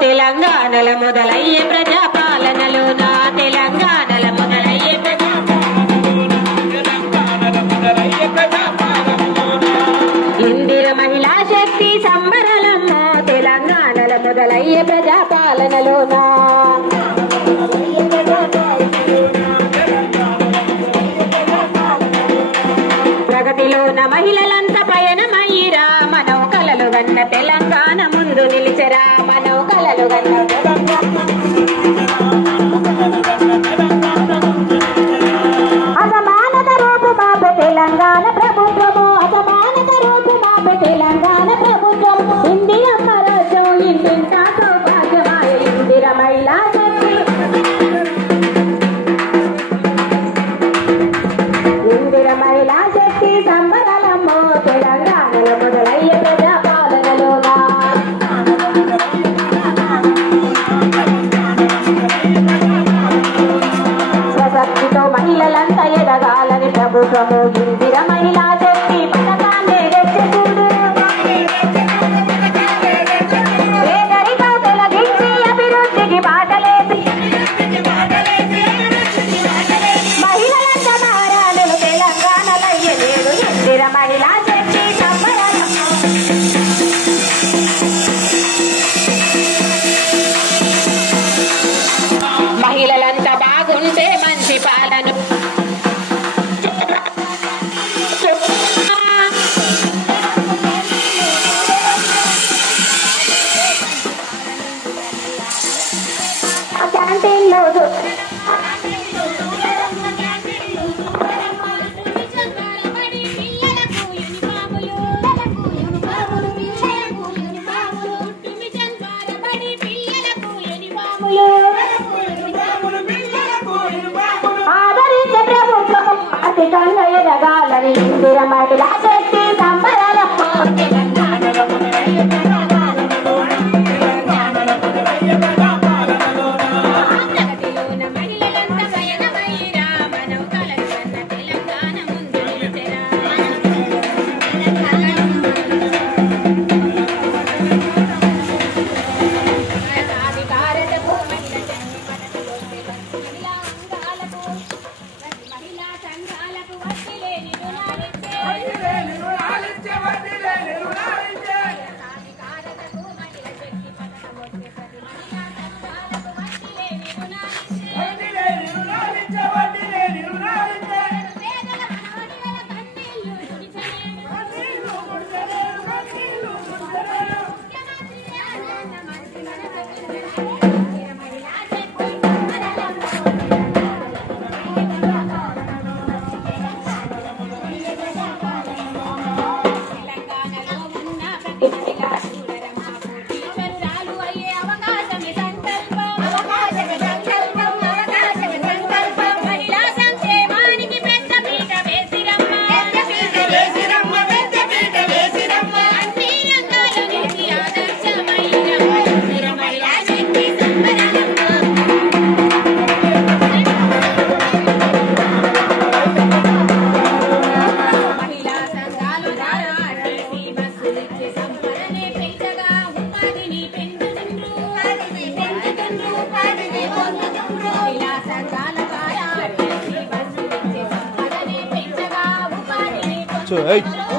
తెలంగాణల మొదలయ్యే ప్రజాపాలనలోన తెలంగాణల మొదలయ్యే ఇందిర మహిళా శక్తి సంబరాలమ్మో తెలంగాణల మొదలయ్యే ప్రజాపాలనలోన ప్రగతిలోన మహిళలంతా పయనమయ్యిరా మనోకలలు గన్న తెలంగాణ ముందు నిలిచెరా మనోకలలు గన్న అసమానత రూపు మాపే తెలంగాణ ప్రభుత్వము అసమానత రూపు మాపే తెలంగాణ ప్రభుత్వము ఇందిరమ్మ రాజ్యం ఇంటింట సౌభాగ్యమాయ ఇందిర మహిళా శక్తి ఇందిర మహిళా శక్తి సంబరాలమ్మో తెలంగాణలో మొదలయ్యే ప్రజాపాలనలోనా స్వశక్తితో మహిళలంతా ఎదగాలని ప్రభుత్వము ఇందిర మహిళా శక్తి పథకాన్ని తెచ్చుకుడు పేదరికం తొలగించి అభివృద్ధికి బాటలేసి మహిళలంతా మారాలను తెలంగాణలయ్యలేదు ఇందిర మహిళా శక్తి సంబరాలమ్మో మహిళలంతా బాగుంటే మంచి పాలన క్యాంటీన్లో ఆదరించే ప్రభుత్వం ఆర్థికంగా ఎదగాలని ఇందిర మహిళా శక్తి సంబరాలమ్మో Hey.